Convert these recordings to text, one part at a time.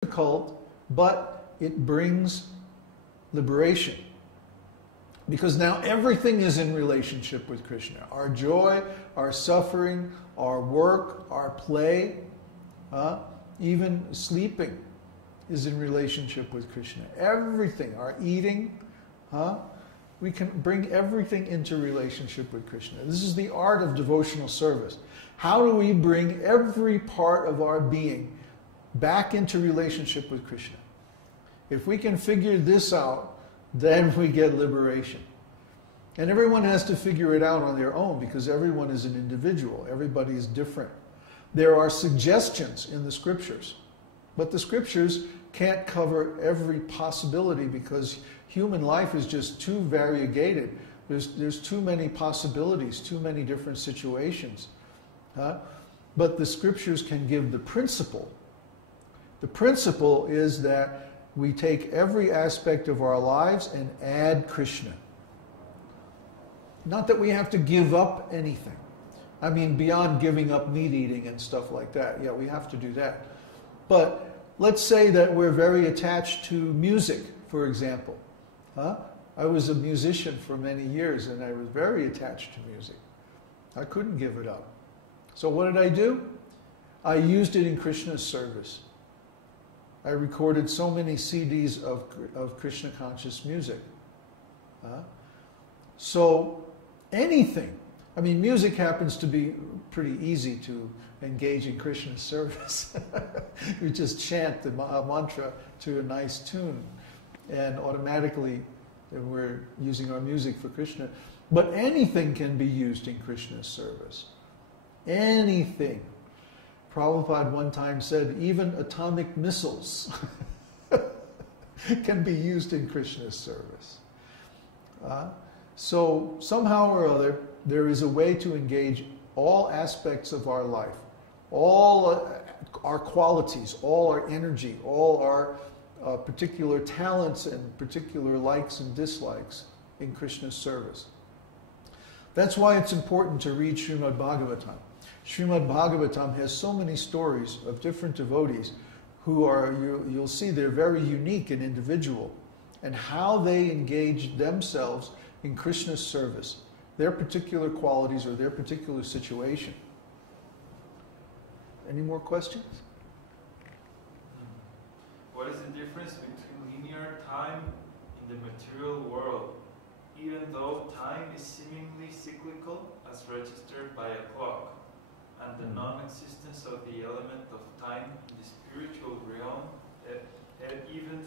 difficult, but it brings liberation. Because now everything is in relationship with Krishna. Our joy, our suffering, our work, our play, even sleeping is in relationship with Krishna. Everything, our eating, we can bring everything into relationship with Krishna. This is the art of devotional service. How do we bring every part of our being back into relationship with Krishna? If we can figure this out, then we get liberation. And everyone has to figure it out on their own because everyone is an individual. Everybody is different. There are suggestions in the scriptures, but the scriptures can't cover every possibility because human life is just too variegated. There's too many possibilities, too many different situations. But the scriptures can give the principle. The principle is that we take every aspect of our lives and add Krishna. Not that we have to give up anything. I mean, beyond giving up meat eating and stuff like that. Yeah, we have to do that. But let's say that we're very attached to music, for example. I was a musician for many years and I was very attached to music. I couldn't give it up. So what did I do? I used it in Krishna's service. I recorded so many CDs of Krishna conscious music. So anything, I mean, music happens to be pretty easy to engage in Krishna's service. You just chant the mantra to a nice tune and automatically we're using our music for Krishna. But anything can be used in Krishna's service. Anything. Prabhupada one time said, even atomic missiles can be used in Krishna's service. So somehow or other, there is a way to engage all aspects of our life, all our qualities, all our energy, all our particular talents and particular likes and dislikes in Krishna's service. That's why it's important to read Srimad Bhagavatam. Srimad Bhagavatam has so many stories of different devotees who are, you'll see they're very unique and individual, and how they engage themselves in Krishna's service, their particular qualities or their particular situation. Any more questions? What is the difference between linear time in the material world, even though time is seemingly cyclical as registered by a clock, and the non-existence of the element of time in the spiritual realm, even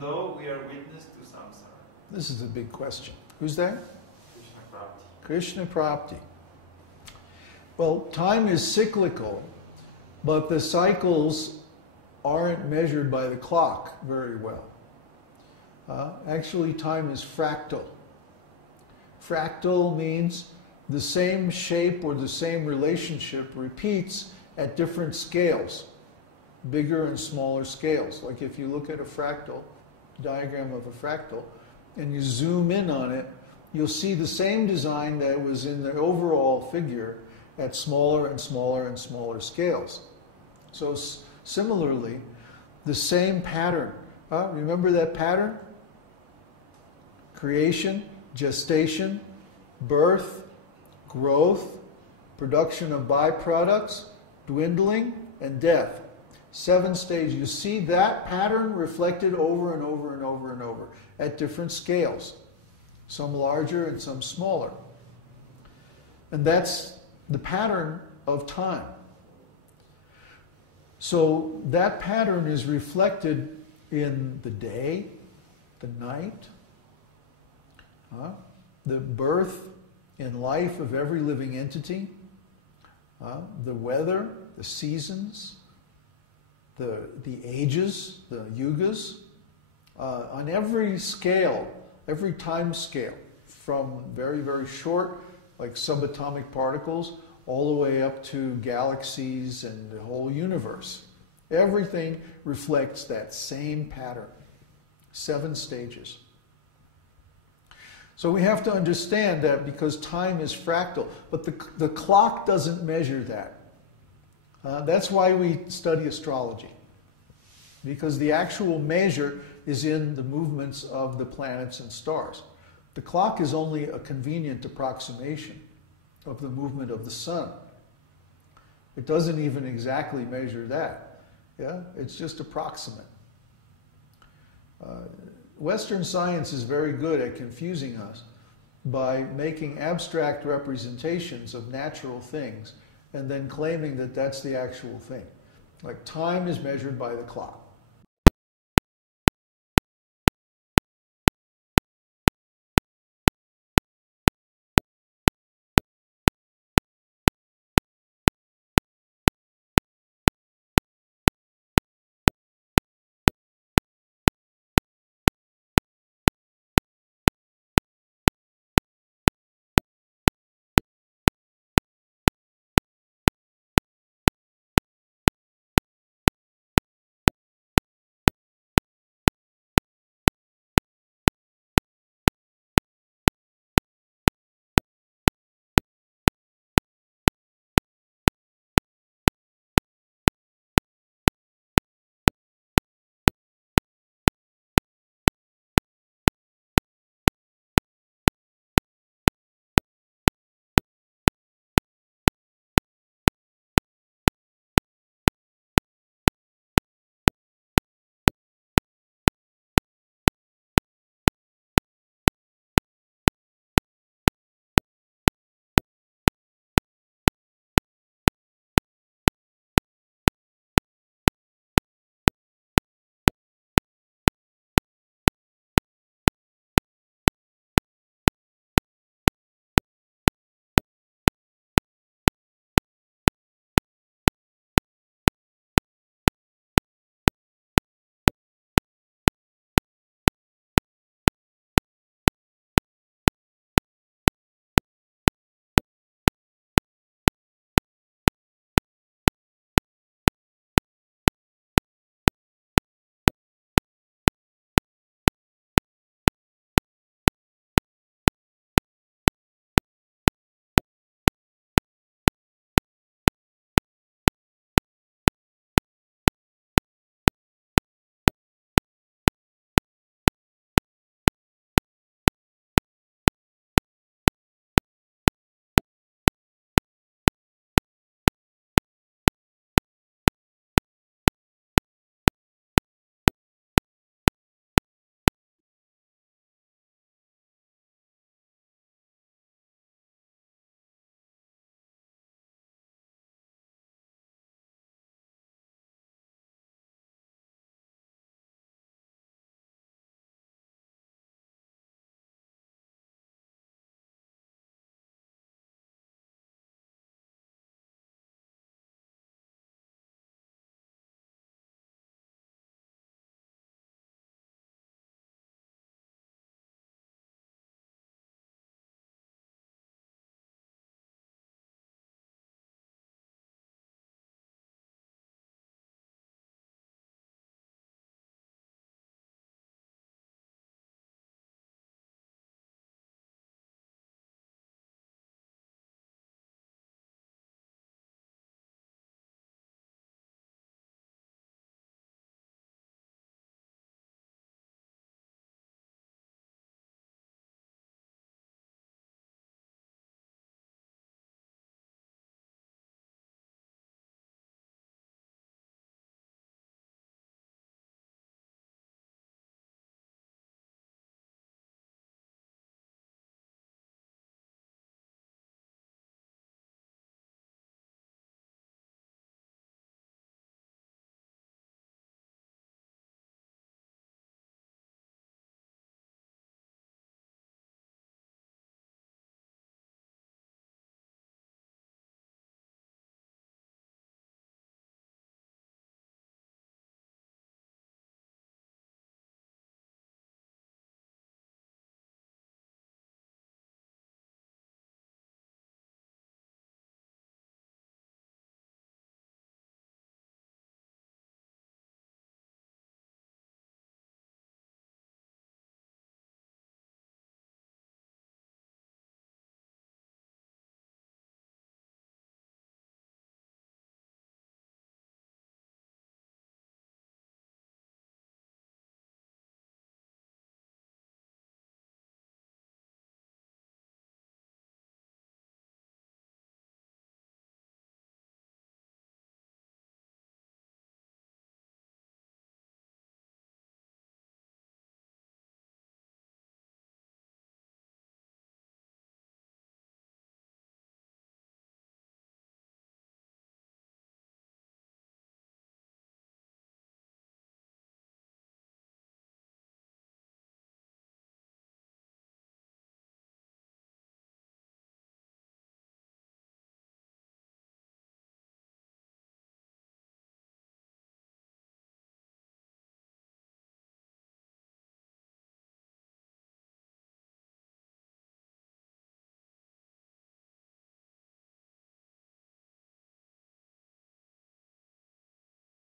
though we are witness to samsara? This is a big question. Who's there? Krishna Prapti. Krishna Prapti. Well, time is cyclical, but the cycles aren't measured by the clock very well. Actually, time is fractal. Fractal means the same shape or the same relationship repeats at different scales, bigger and smaller scales. Like if you look at a fractal, diagram of a fractal, and you zoom in on it, you'll see the same design that was in the overall figure at smaller and smaller and smaller scales. So similarly, the same pattern. Remember that pattern? Creation, gestation, birth, growth, production of byproducts, dwindling, and death. 7 stages. You see that pattern reflected over and over and over and over at different scales, some larger and some smaller. And that's the pattern of time. So that pattern is reflected in the day, the night, the birth and life of every living entity, the weather, the seasons, the ages, the yugas, on every scale, every time scale, from very, very short, like subatomic particles, all the way up to galaxies and the whole universe. Everything reflects that same pattern. 7 stages. So we have to understand that because time is fractal, but the clock doesn't measure that. That's why we study astrology. because the actual measure is in the movements of the planets and stars. The clock is only a convenient approximation of the movement of the sun. It doesn't even exactly measure that. Yeah? It's just approximate. Western science is very good at confusing us by making abstract representations of natural things and then claiming that that's the actual thing. Like time is measured by the clock.